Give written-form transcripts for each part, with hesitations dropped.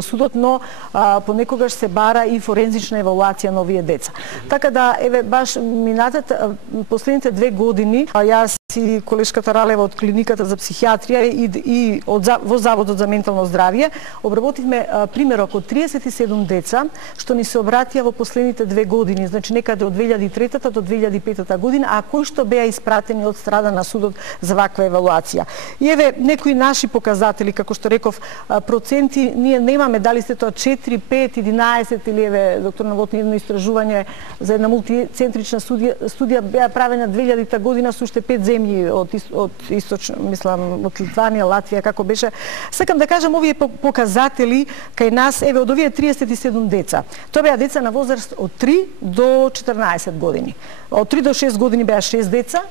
судот, но понекогаш се бара и форензична евалуација на овие деца. Така да, еве, баш минатата, последните 2 години, јас и колешката Ралева од клиниката за психијатрија и во Заводот за ментално здравје обработивме примерок од 37 деца што ни се обратија во последните 2 години, значи некаде од 2003 до 2005 година, а кои што беа испратени од страна на судот за ваква евалуација. И еве некои наши показатели, како што реков, проценти, ние немаме дали се тоа 4, 5, 11 или еве доктор Новотни едно истражување за една мултицентрична студија беа правена 2000 година со уште 5 земји од источно, мислам, од Литванија, Латвија, како беше. Сакам да кажам, овие показатели кај нас, еве, од овие 37 деца, тоа беа деца на возраст од 3 до 14 години. Од 3 до 6 години беа 6 деца,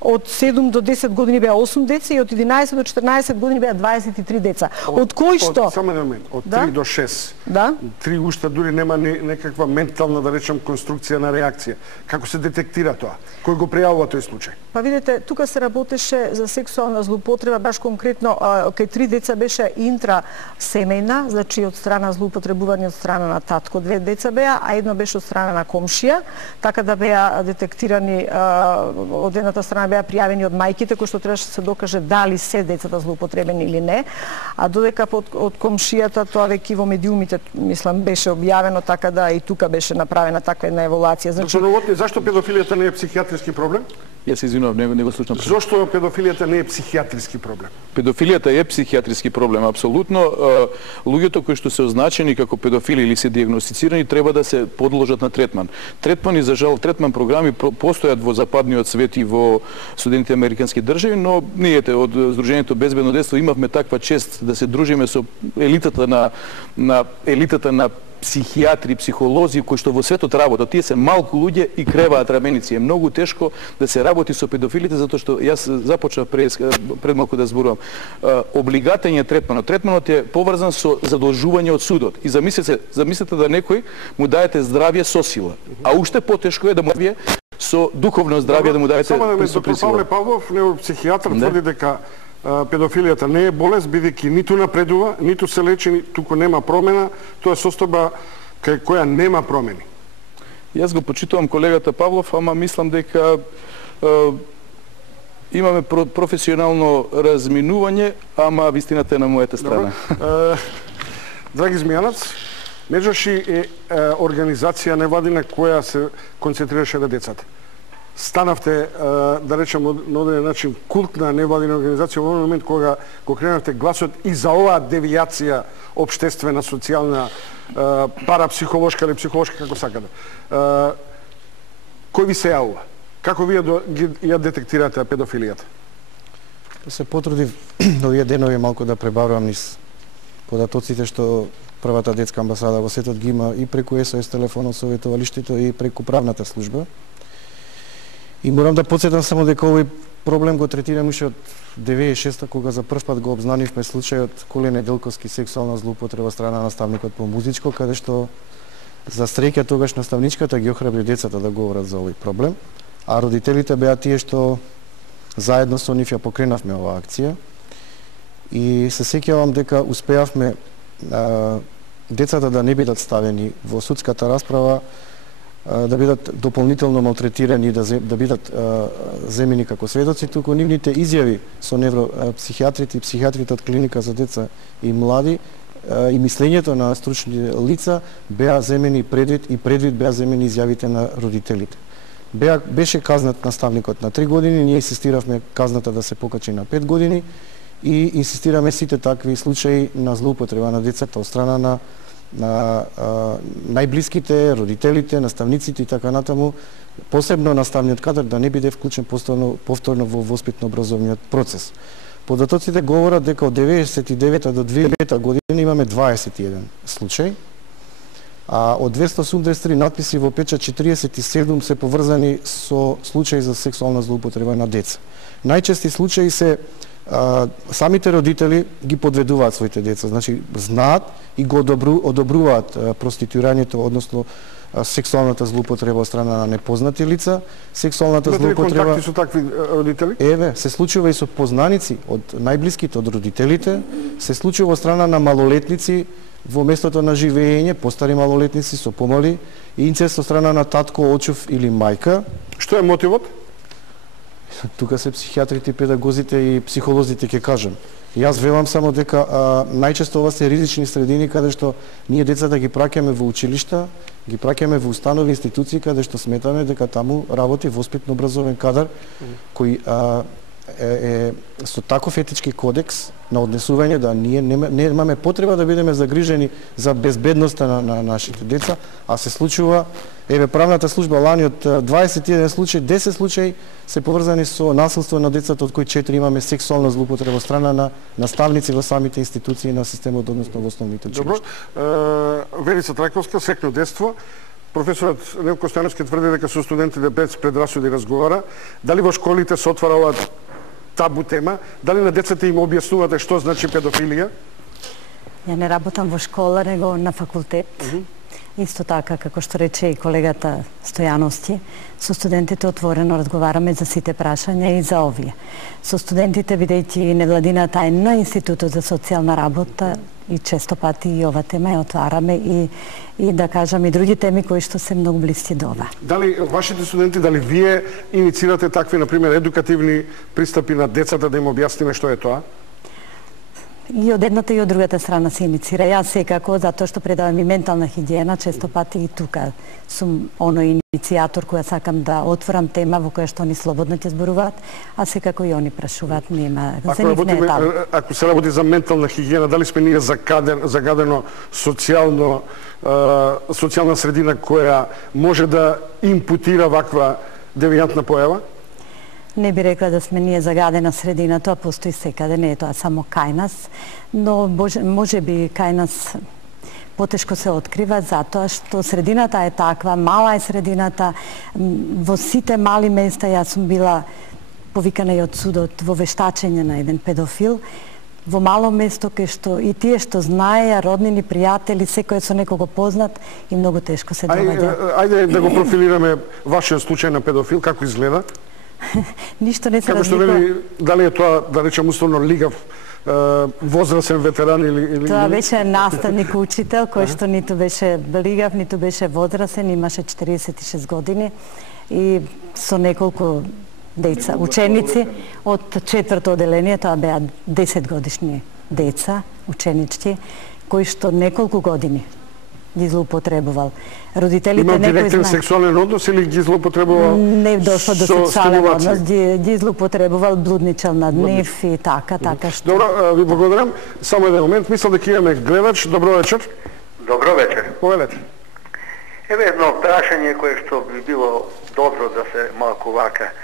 од 7 до 10 години беа 8 деца и од 11 до 14 години беа 23 деца. Од кои што? Само еден момент, од 3 до 6. Да? 3 уште дури нема некаква ментална, да речем, конструкција на реакција. Како се детектира тоа? Кој го пријавува тој случај? Па видите, тука се работеше за сексуална злоупотреба, баш конкретно кај 3 деца беше интрасемејна, значи од страна злоупотребување од страна на татко, 2 деца беа, а едно беше од страна на комшија, така да беа детектирани од едната страна беа пријавени од мајките, кои што требаше да се докаже дали се децата злоупотребени или не, а додека од комшијата тоа веќе во медиумите, мислам, беше објавено, така да и тука беше направена таква една еволуација. Значи, зашто педофилијата не е психијатриски проблем? Јас се извинувам, не го слушнам. Зошто педофилијата не е психијатриски проблем? Педофилијата е психијатриски проблем, апсолутно. Луѓето кои што се означени како педофили или се диагностицирани треба да се подложат на третман. Третмани, за жал, третман програми постојат во западниот свет и во Соединетите американски држави, но ние од Сдруженијето Безбедно детство имавме таква чест да се дружиме со елитата на психијатри, психолози кои што во светот работат. Тие се малку луѓе и креваат раменици. Е многу тешко да се работи со педофилите, затоа што јас започнав пред малку да зборувам. Облигатен е третманот. Третманот е поврзан со задолжување од судот. И замислете да некој му даете здравје со сила. А уште потешко е да му даде со духовно здравје, да му даете со присила. Доктор Павле Павлов, невропсихијатар, тврди дека педофилијата не е болест, бидејќи ниту напредува, ниту се лечи, туку нема промена, тоа е состојба кај која нема промени. Јас го почитувам колегата Павлов, ама мислам дека имаме професионално разминување, ама вистината е на мојата страна. Драги Змијанац, Меджаши е организација невладина која се концентрираше на децата. Станавте, да речем, на одреден начин култна невладина организација во момент кога го кренавте гласот и за оваа девијација општествена, социјална, парапсихолошка или психолошка, како сакате. Кој ви се јавува? Како вие ја детектирате педофилијата? Се потрудив до овие денови малку да пребарувам низ податоците што првата детска амбасада во светот ги има и преку СОС телефонот, советувалиштето и преку правната служба. И морам да потсетам само дека овој проблем го третирам уште од 96-та, кога за прв пат го обзнанивме случајот Коле Неделковски, сексуална злоупотреба страна наставникот по музичко, каде што за среќа тогаш наставничката ги охрабри децата да говорат за овој проблем, а родителите беа тие што заедно со нив ја покренавме оваа акција. И се сеќавам дека успеавме децата да не бидат ставени во судската расправа, да бидат дополнително малтретирани, да бидат земени како сведоци, туку нивните изјави со невропсихијатрите и психијатрите од клиника за деца и млади и мислењето на стручни лица беа земени предвид и предвид беа земени изјавите на родителите. Беше казнат наставникот на 3 години, ние инсистиравме казната да се покачи на 5 години и инсистираме сите такви случаи на злоупотреба на децата од страна на најблиските, родителите, наставниците и така натаму, посебно наставниот кадар да не биде вклучен повторно во воспитно-образовниот процес. Податоците говорат дека од 1999 до 2005 година имаме 21 случаи, а од 283 надписи во печат 47 се поврзани со случаи за сексуална злоупотреба на деца. Најчести случаи се самите родители ги подведуваат своите деца, значи знаат и го одобруваат проституирањето, односно сексуалната злоупотреба од страна на непознати лица, сексуалната злоупотреба. Контакти со такви родители? Еве, се случува и со познаници од најблиските од родителите, се случува од страна на малолетници во местото на живење, постари малолетници со помали, инцест со страна на татко, очов или мајка. Што е мотивот? Тука се психијатрите, педагозите и психолозите ќе кажам. Јас велам само дека најчесто ова се ризични средини каде што ние децата ги праќаме во училишта, ги праќаме во установи, институции каде што сметаме дека таму работи воспитно образовен кадар кој е со таков етички кодекс на однесување да ние немаме потреба да бидеме загрижени за безбедноста на нашите деца, а се случува, еве правната служба лани од 21 случаи, 10 случаи се поврзани со насилство на децата, од кои 4 имаме сексуална злоупотреба од страна на наставници во самите институции на системот, односно во основните училишта. Добро, Верица Трајковска, Секно детство. Професорот Нелко Стојановски тврди дека со студентите без предрасуди разговара. Дали во школите се отвара ова табу тема? Дали на децата им објаснувате што значи педофилија? Ја не работам во школа, него на факултет. Исто така, како што рече и колегата Стојановски, со студентите отворено разговараме за сите прашања и за овие. Со студентите, бидејќи невладината е на Институтот за социјална работа, и често пати и ова тема ја отвараме и да кажам и други теми кои што се многу блиски до ова. Дали вашите студенти, дали вие иницирате такви, например, едукативни пристапи на децата да им објасниме што е тоа? И од едната и од другата страна се иницира. Јас секако, затоа што предавам и ментална хигиена, често пати и тука сум оној иницијатор која сакам да отворам тема во која што они слободно ќе зборуваат, а секако и они прашуваат, нема, за нив не е табу. Ако се работи за ментална хигиена, дали сме ние загадено социјална средина која може да импутира ваква девијантна појава? Не би рекла да сме ние загадена средина, тоа постои секаде, не е тоа само кај нас, но може би кај нас потешко се открива затоа што средината е таква, мала е средината, во сите мали места јас сум била повикана и од судот во вештачење на еден педофил, во мало место кај што и тие што знаеа, роднини, пријатели, секој со некого познат и многу тешко се доаѓа. Ајде да го профилираме вашиот случај на педофил, како изгледа? Ништо не се разликува. Како што вели, дали е тоа, да речем, условно лигав, возрасен ветеран или... Тоа беше наставник учител, кој што ниту беше лигав, ниту беше возрасен, имаше 46 години и со неколку деца, ученици од 4-то оделение, тоа беа 10 годишни деца, ученички, кои што неколку години ги злоупотребувал. Родителите некои знаат. Има директен сексуален однос или ги злоупотребувал? Не дошло до сексуален однос, ги злоупотребувал, блудничал над нив и така што... Добро, ви благодарам. Само еден момент, мислам дека имаме гледач. Добро вечер. Добро вечер. Повелете. Еве едно прашање кое што би било добро да се малку вака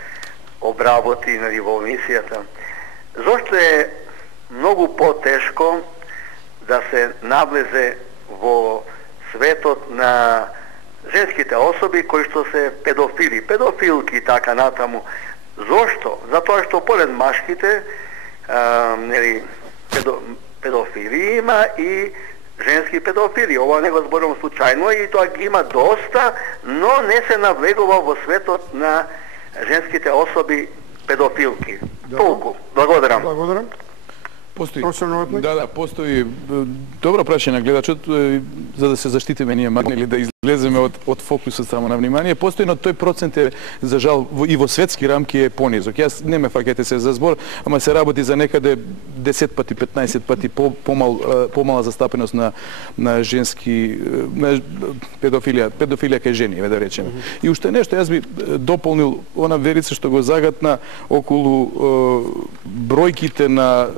обработи на во емисијата. Зошто е многу потешко да се навлезе во светот на женските особи кои што се педофили, педофилки и така натаму. Зошто? Затоа што поред машките педофили има и женски педофили. Ова не го зборувам случајно и тоа ги има доста, но не се навлегува во светот на женските особи педофилки. Толку. Благодарам. Благодарам. Постои. Да, постои добро прашање на гледачот за да се заштитиме ние или да излеземе од фокусот само на внимание. Постои, но тој процент е за жал и во светски рамки е понизок. Јас не ме фаќате се за збор, ама се работи за некаде 10 пати, 15 пати помала застапеност на женски педофилија кај жени, да речеме. И уште нешто јас би дополнил она Верица што го загатна околу бројките на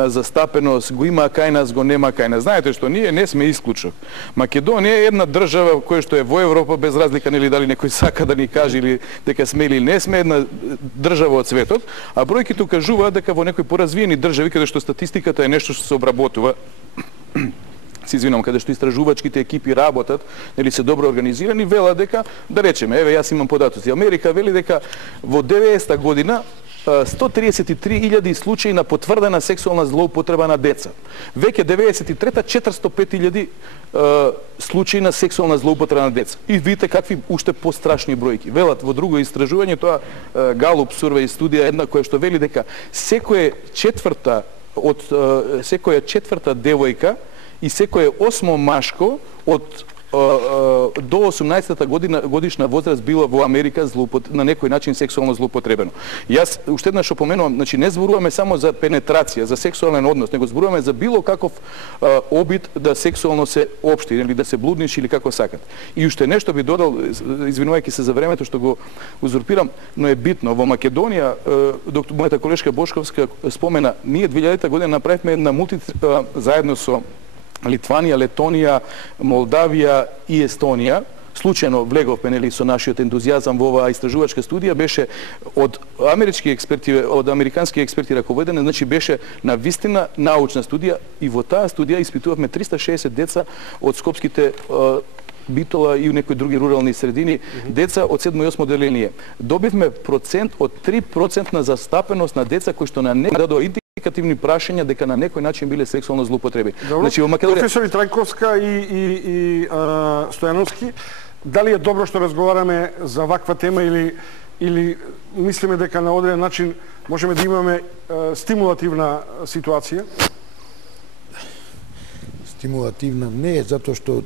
застапеност, го има кај нас, го нема кај нас. Знаете што, ние не сме исклучок. Македонија е една држава која што е во Европа, без разлика нели дали некој сака да ни каже или дека сме или не сме, една држава од светот, а бројките кажуваат дека во некои поразвиени држави каде што статистиката е нешто што се обработува, се извинувам, каде што истражувачките екипи работат, нели се добро организирани, вела дека, да речеме, еве јас имам податоци, Америка вели дека во 90-та година 133.000 случаи на потврдена сексуална злоупотреба на деца. Веќе 93-та 405.000 случаи на сексуална злоупотреба на деца. И видите какви уште пострашни бројки. Велат во друго истражување, тоа Галуп сурвеј студија една која што вели дека секоја четврта девојка и секое 8 машко од до 18-та годишна возраст било во Америка на некој начин сексуално злоупотребено. Јас уште еднаш опоменувам, значи не зборуваме само за пенетрација, за сексуален однос, него зборуваме за било каков обид да сексуално се општи или да се блудниш или како сакат. И уште нешто би додал, извинувајќи се за времето што го узурпирам, но е битно. Во Македонија, мојата колешка Бошковска спомена, ние 2000 година направивме една заедно со Литванија, Летонија, Молдавија и Естонија. Случајно влеговме нели со нашиот ентузијазам во оваа истражувачка студија, беше од американски експерти раководена, значи беше на вистина научна студија и во таа студија испитувавме 360 деца од скопските Битола и у некои други рурални средини, деца од 7 и 8 одделение. Добивме процент од 3% на застапеност на деца кои што на некој дадоа индикативни прашања дека на некој начин биле сексуално злоупотреби. Значи во Македонија професори Трајковска и Стојановски, дали е добро што разговараме за ваква тема или мислиме дека на одреден начин можеме да имаме стимулативна ситуација? Стимулативна не е, затоа што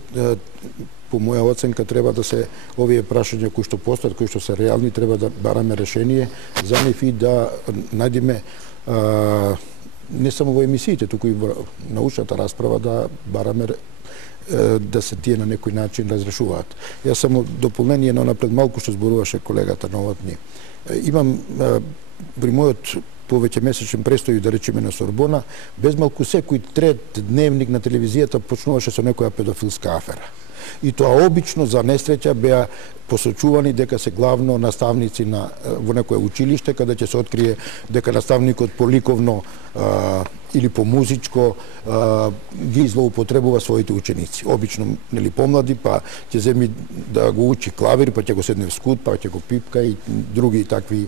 по моја оценка треба да се овие прашања кои што постојат, кои што се реални, треба да бараме решение за нив и да најдеме не само во емисиите, туку и во научната расправа да бараме да се тие на некој начин разрешуваат. Јас само дополнение на напред малку што зборуваше колегата Новотни. Имам при мојот повеќе месечен престој, да речеме, на Сорбона, без малку секој трет дневник на телевизијата почнуваше со некоја педофилска афера. И тоа обично за несреќа беа посочувани дека се главно наставници во некое училиште, каде ќе се открие дека наставникот по ликовно или по музичко ги злоупотребува своите ученици. Обично, нели, помлади, па ќе земи да го учи клавир, па ќе го седне в скут, па ќе го пипка и други такви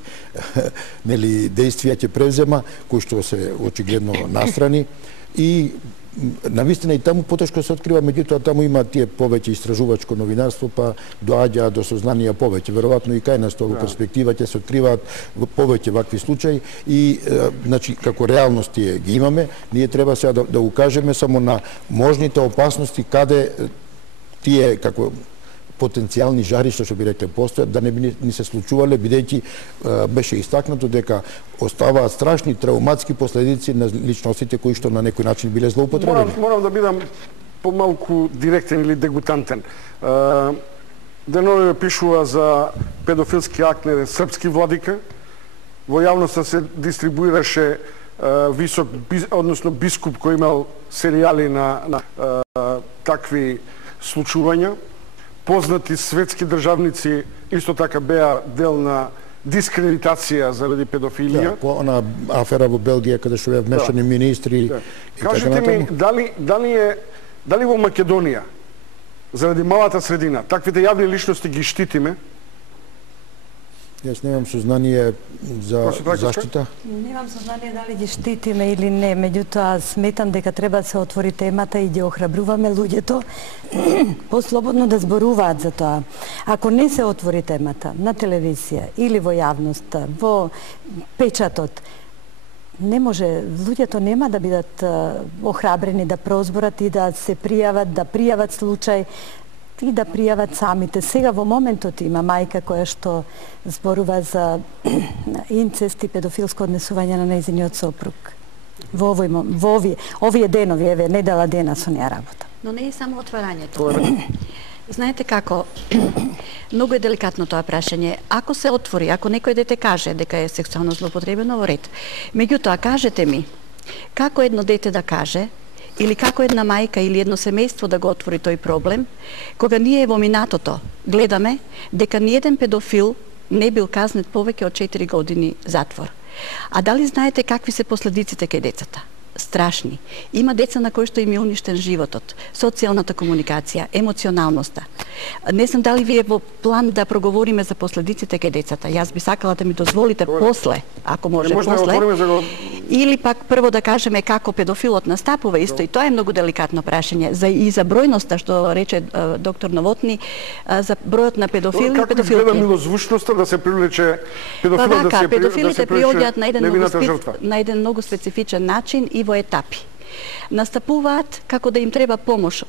нели действија ќе превзема, кои што се очигледно настрани. И навистина и таму потешко се открива, меѓутоа таму има тие повеќе истражувачко новинарство, па доаѓа до сознанија повеќе. Веројатно и кај нас тоа во перспектива ќе се откриваат повеќе вакви случаи и значи како реалност тие ги имаме, ние треба сега да укажеме само на можните опасности каде тие како потенцијални жаришта, што би рекле, постојат, да не би ни се случувале, бидејќи беше истакнато дека оставаат страшни травматски последици на личностите кои што на некој начин биле злоупотребени. Морам да бидам помалку директен или дегутантен. Денове пишува за педофилски акт на српски владика. Во јавноста се дистрибуираше висок, односно бискуп кој имал серијали на такви случувања. Познати светски државници исто така беа дел на дискредитација заради педофилија. Да, по она афера во Белгија каде што беа вмешани министри. Кажете ми, дали во Македонија заради малата средина таквите јавни личности ги штитиме? Јас немам сознание за заштита. Немам сознание дали ги штитиме или не, меѓутоа сметам дека треба да се отвори темата и ги охрабруваме луѓето послободно да зборуваат за тоа. Ако не се отвори темата на телевизија или во јавноста, во печатот, не може, луѓето нема да бидат охрабрени да прозборат и да се пријават, да пријават случај и да пријават самите. Сега во моментот има мајка која што зборува за инцест и педофилско однесување на нејзиниот сопруг. Во овие денови, еве, недела дена со неја работа. Но не е само отварањето. Знаете како, многу е деликатно тоа прашање. Ако се отвори, ако некој дете каже дека е сексуално злоупотребено, во ред. Меѓутоа, кажете ми, како едно дете да каже, или како една мајка или едно семејство да го отвори тој проблем, кога ние во минатото гледаме дека ниеден педофил не бил казнет повеќе од 4 години затвор. А дали знаете какви се последиците кај децата? Страшни. Има деца на кои што им е уништен животот, социјалната комуникација, емоционалноста. Не знам дали вие во план да проговориме за последиците кај децата. Јас би сакала да ми дозволите после, ако може после. Или пак прво да кажеме како педофилот настапува исто, и тоа е многу деликатно прашање. И за бројноста, што рече доктор Новотни, за бројот на педофили и педофилки. Како изгледа милозвучноста да се привлече педофилот, педофилите приоѓаат на еден многу специфичен начин и во етапи. Настапуваат како да им треба помош